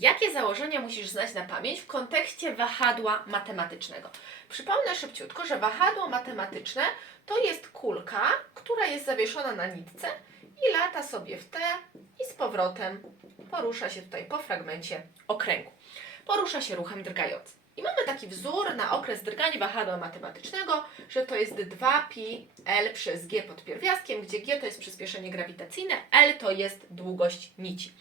Jakie założenia musisz znać na pamięć w kontekście wahadła matematycznego? Przypomnę szybciutko, że wahadło matematyczne to jest kulka, która jest zawieszona na nitce i lata sobie w te i z powrotem porusza się tutaj po fragmencie okręgu. Porusza się ruchem drgającym. I mamy taki wzór na okres drgania wahadła matematycznego, że to jest 2pi L przez G pod pierwiastkiem, gdzie G to jest przyspieszenie grawitacyjne, L to jest długość nici.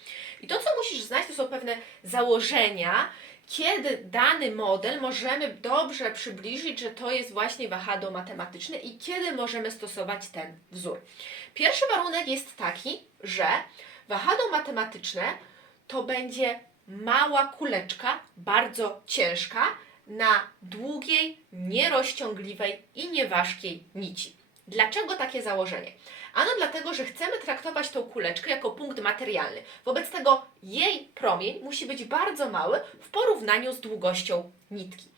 I to, co musisz znać, to są pewne założenia, kiedy dany model możemy dobrze przybliżyć, że to jest właśnie wahadło matematyczne i kiedy możemy stosować ten wzór. Pierwszy warunek jest taki, że wahadło matematyczne to będzie mała kuleczka, bardzo ciężka, na długiej, nierozciągliwej i nieważkiej nici. Dlaczego takie założenie? Ano dlatego, że chcemy traktować tą kuleczkę jako punkt materialny. Wobec tego jej promień musi być bardzo mały w porównaniu z długością nitki.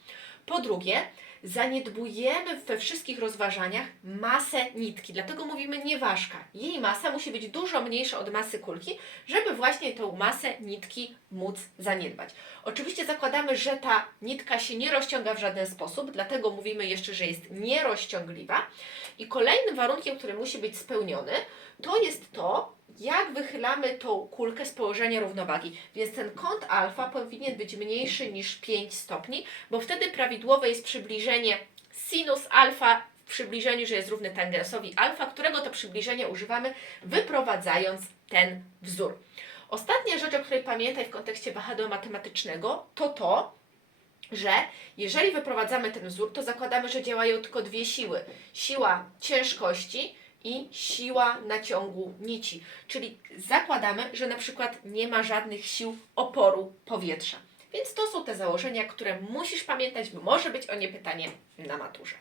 Po drugie, zaniedbujemy we wszystkich rozważaniach masę nitki, dlatego mówimy nieważka. Jej masa musi być dużo mniejsza od masy kulki, żeby właśnie tą masę nitki móc zaniedbać. Oczywiście zakładamy, że ta nitka się nie rozciąga w żaden sposób, dlatego mówimy jeszcze, że jest nierozciągliwa. I kolejnym warunkiem, który musi być spełniony, to jest to, jak wychylamy tą kulkę z położenia równowagi. Więc ten kąt alfa powinien być mniejszy niż 5 stopni, bo wtedy prawidłowe jest przybliżenie sinus alfa w przybliżeniu, że jest równy tangensowi alfa, którego to przybliżenia używamy wyprowadzając ten wzór. Ostatnia rzecz, o której pamiętaj w kontekście wahadła matematycznego, to to, że jeżeli wyprowadzamy ten wzór, to zakładamy, że działają tylko dwie siły. Siła ciężkości i siła naciągu nici. Czyli zakładamy, że na przykład nie ma żadnych sił oporu powietrza. Więc to są te założenia, które musisz pamiętać, bo może być o nie pytanie na maturze.